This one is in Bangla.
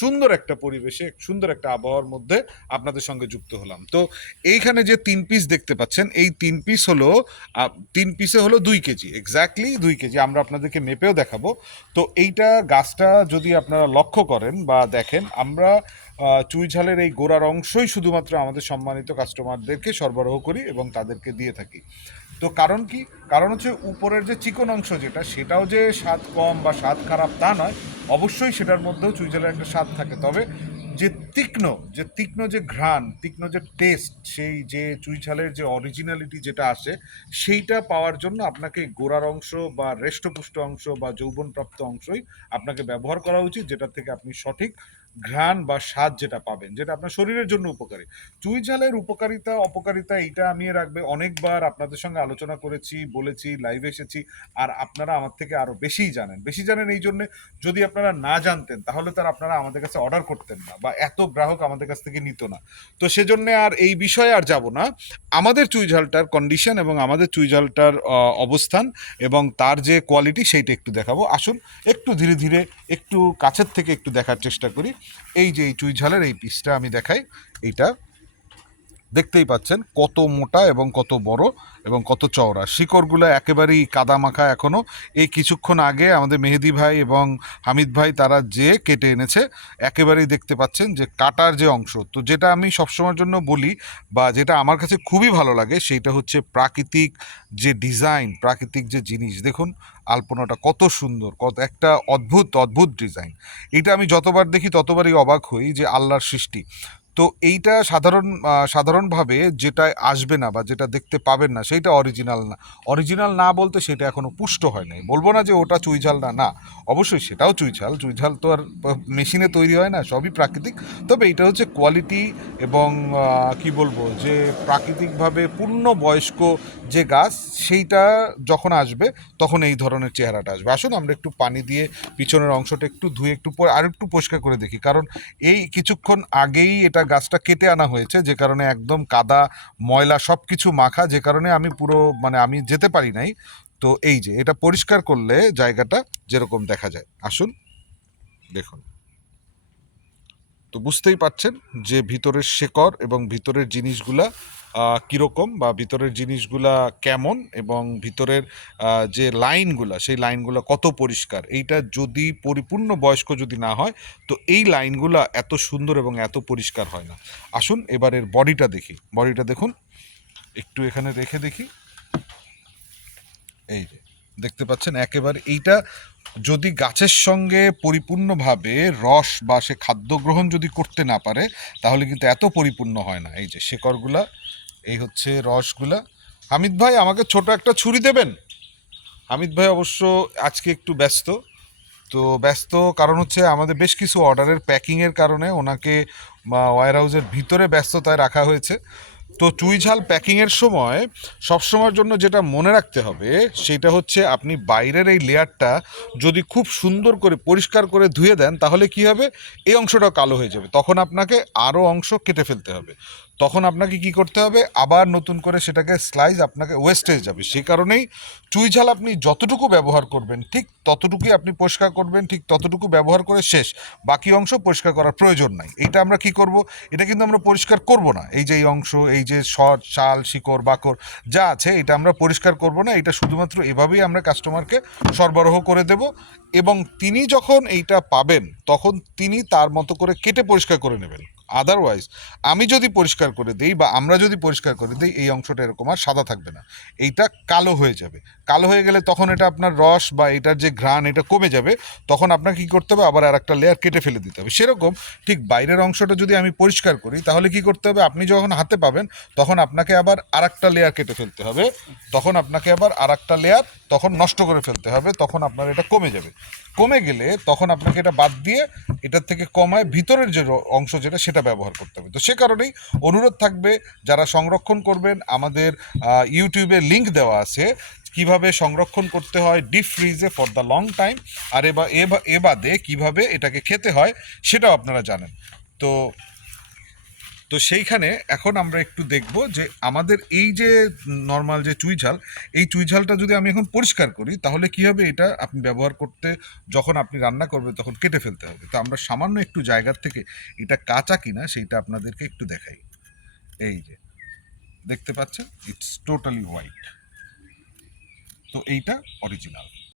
সুন্দর একটা পরিবেশে সুন্দর একটা আবহাওয়ার মধ্যে আপনাদের সঙ্গে যুক্ত হলাম। তো এইখানে যে তিন পিস দেখতে পাচ্ছেন এই তিন পিস হলো তিন পিসে হলো দুই কেজি এক্স্যাক্টলি দুই কেজি। আমরা আপনাদেরকে মেপেও দেখাবো। তো এইটা গাছটা যদি আপনারা লক্ষ্য করেন বা দেখেন আমরা আহ, চুই ঝালের এই গোড়ার অংশই শুধুমাত্র আমাদের সম্মানিত কাস্টমারদেরকে সরবরাহ করি এবং তাদেরকে দিয়ে থাকি। তো কারণ কি? কারণ হচ্ছে উপরের যে চিকন অংশ যেটা, সেটাও যে স্বাদ কম বা স্বাদ খারাপ তা নয়, অবশ্যই সেটার মধ্যেও চুই ঝালের একটা স্বাদ থাকে। তবে যে তীক্ষ্ণ যে তীক্ষ্ণ যে ঘ্রাণ, তীক্ষ্ণ যে টেস্ট সেই যে চুইঝালের যে অরিজিনালিটি যেটা আসে, সেইটা পাওয়ার জন্য আপনাকে গোড়ার অংশ বা রেষ্টপুষ্ট অংশ বা যৌবনপ্রাপ্ত অংশই আপনাকে ব্যবহার করা উচিত যেটা থেকে আপনি সঠিক ঘ্রাণ বা স্বাদ যেটা পাবেন, যেটা আপনার শরীরের জন্য উপকারী। চুই ঝালের উপকারিতা, অপকারিতা এইটা আমি আগে অনেকবার আপনাদের সঙ্গে আলোচনা করেছি, বলেছি লাইভে এসেছি, আর আপনারা আমার থেকে আরও বেশিই জানেন। বেশি জানেন এই জন্য যদি আপনারা না জানতেন, তাহলে তার আপনারা আমাদের কাছে অর্ডার করতেন না বা এত গ্রাহক আমাদের কাছ থেকে নিত না। তো সেজন্য আর এই বিষয়ে আর যাব না। আমাদের চুই ঝালটার কন্ডিশন এবং আমাদের চুই ঝালটার অবস্থান এবং তার যে কোয়ালিটি সেইটা একটু দেখাবো। আসুন, একটু ধীরে ধীরে, একটু কাছের থেকে একটু দেখার চেষ্টা করি। এই যে এই চুই ঝালের এই পিসটা আমি দেখাই এইটা দেখতেই পাচ্ছেন কত মোটা এবং কত বড় এবং কত চওড়া। শিকড়গুলো একেবারেই কাদা মাখা এখনও এই কিছুক্ষণ আগে আমাদের মেহেদি ভাই এবং হামিদ ভাই তারা যে কেটে এনেছে, একেবারেই দেখতে পাচ্ছেন যে কাটার যে অংশ। তো যেটা আমি সবসময়ের জন্য বলি বা যেটা আমার কাছে খুবই ভালো লাগে, সেইটা হচ্ছে প্রাকৃতিক যে ডিজাইন, প্রাকৃতিক যে জিনিস। দেখুন, আলপনাটা কত সুন্দর, কত একটা অদ্ভুত অদ্ভুত ডিজাইন। এটা আমি যতবার দেখি ততবারই অবাক হই যে আল্লাহর সৃষ্টি। তো এইটা সাধারণ সাধারণভাবে যেটা আসবে না বা যেটা দেখতে পাবেন না, সেইটা অরিজিনাল না। অরিজিনাল না বলতে সেটা এখনও পুষ্ট হয় নাই। বলব না যে ওটা চুইঝাল না না। অবশ্যই সেটাও চুইঝাল। চুইঝাল তো আর মেশিনে তৈরি হয় না, সবই প্রাকৃতিক। তবে এটা হচ্ছে কোয়ালিটি এবং কি বলব যে প্রাকৃতিকভাবে পূর্ণ বয়স্ক যে গাছ, সেইটা যখন আসবে, তখন এই ধরনের চেহারাটা আসবে। আসুন আমরা একটু পানি দিয়ে পিছনের অংশটা একটু ধুয়ে একটু পরে আর একটু পরিষ্কার করে দেখি। কারণ এই কিছুক্ষণ আগেই এটা গাছটা কেটে আনা হয়েছে, যে কারণে একদম কাদা, ময়লা সব কিছু মাখা, যে কারণে আমি পুরো মানে আমি যেতে পারি নাই। তো এই যে, এটা পরিষ্কার করলে জায়গাটা যেরকম দেখা যায়। আসুন, দেখুন। তো বুঝতেই পাচ্ছেন যে ভিতরের শেকড় এবং ভিতরের জিনিসগুলা কীরকম বা ভিতরের জিনিসগুলা কেমন এবং ভিতরের যে লাইনগুলা, সেই লাইনগুলো কত পরিষ্কার, এইটা যদি পরিপূর্ণ বয়স্ক যদি না হয়, তো এই লাইনগুলা এত সুন্দর এবং এত পরিষ্কার হয় না। আসুন এবারের বডিটা দেখি। বডিটা দেখুন। একটু এখানে রেখে দেখি। এই যে। দেখতে পাচ্ছেন, একেবারে এইটা যদি গাছের সঙ্গে পরিপূর্ণভাবে রস বা সে খাদ্য গ্রহণ যদি করতে না পারে, তাহলে কিন্তু এত পরিপূর্ণ হয় না। এই যে শেকড়গুলা, এই হচ্ছে রসগুলা। হামিদ ভাই, আমাকে ছোট একটা ছুরি দেবেন? হামিদ ভাই অবশ্য আজকে একটু ব্যস্ত। তো ব্যস্ত কারণ হচ্ছে আমাদের বেশ কিছু অর্ডারের প্যাকিংয়ের কারণে ওনাকে ওয়ার হাউসের ভিতরে ব্যস্ততায় রাখা হয়েছে। তো চুই ঝাল প্যাকিংয়ের সময় সবসময়ের জন্য যেটা মনে রাখতে হবে, সেটা হচ্ছে আপনি বাইরের এই লেয়ারটা যদি খুব সুন্দর করে পরিষ্কার করে ধুয়ে দেন, তাহলে কি হবে? এই অংশটা কালো হয়ে যাবে। তখন আপনাকে আরও অংশ কেটে ফেলতে হবে। তখন আপনাকে কি করতে হবে? আবার নতুন করে সেটাকে স্লাইস আপনাকে ওয়েস্টেজ যাবে। সেই কারণেই চুই ঝাল আপনি যতটুকু ব্যবহার করবেন, ঠিক ততটুকুই আপনি পরিষ্কার করবেন, ঠিক ততটুকু ব্যবহার করে শেষ। বাকি অংশ পরিষ্কার করার প্রয়োজন নাই। এইটা আমরা কি করব? এটা কিন্তু আমরা পরিষ্কার করব না। এই যে এই অংশ, এই যে শট শাল, শিকড় বাকড় যা আছে, এটা আমরা পরিষ্কার করব না। এটা শুধুমাত্র এভাবেই আমরা কাস্টমারকে সরবরাহ করে দেব এবং তিনি যখন এইটা পাবেন, তখন তিনি তার মতো করে কেটে পরিষ্কার করে নেবেন। আদারওয়াইজ আমি যদি পরিষ্কার করে দিই বা আমরা যদি পরিষ্কার করে দিই, এই অংশটা এরকম আর সাদা থাকবে না। এইটা কালো হয়ে যাবে। কালো হয়ে গেলে তখন এটা আপনার রস বা এটার যে ঘ্রাণ, এটা কমে যাবে। তখন আপনাকে কী করতে হবে? আবার আর একটা লেয়ার কেটে ফেলে দিতে হবে। সেরকম ঠিক বাইরের অংশটা যদি আমি পরিষ্কার করি, তাহলে কি করতে হবে? আপনি যখন হাতে পাবেন, তখন আপনাকে আবার আর একটা লেয়ার কেটে ফেলতে হবে। তখন আপনাকে আবার আর একটা লেয়ার তখন নষ্ট করে ফেলতে হবে। তখন আপনার এটা কমে যাবে। কমে গেলে তখন আপনাকে এটা বাদ দিয়ে, এটার থেকে কমায় ভিতরের যে অংশ যেটা, সেটা ব্যবহার করতে হবে। তো সে কারণেই অনুরোধ থাকবে, যারা সংরক্ষণ করবেন, আমাদের ইউটিউবে লিঙ্ক দেওয়া আছে, কীভাবে সংরক্ষণ করতে হয় ডিপ ফ্রিজে ফর দ্য লং টাইম আর এবা, এবা- এ বাদে কীভাবে এটাকে খেতে হয়, সেটাও আপনারা জানেন। তো তো সেইখানে এখন আমরা একটু দেখব যে আমাদের এই যে নর্মাল যে চুই ঝাল, এই চুই ঝালটা যদি আমি এখন পরিষ্কার করি, তাহলে কি হবে? এটা আপনি ব্যবহার করতে, যখন আপনি রান্না করবেন, তখন কেটে ফেলতে হবে। তো আমরা সামান্য একটু জায়গার থেকে এটা কাঁচা কিনা, সেইটা আপনাদেরকে একটু দেখাই। এই যে, দেখতে পাচ্ছেন? ইটস টোটালি হোয়াইট তো এইটা অরিজিনাল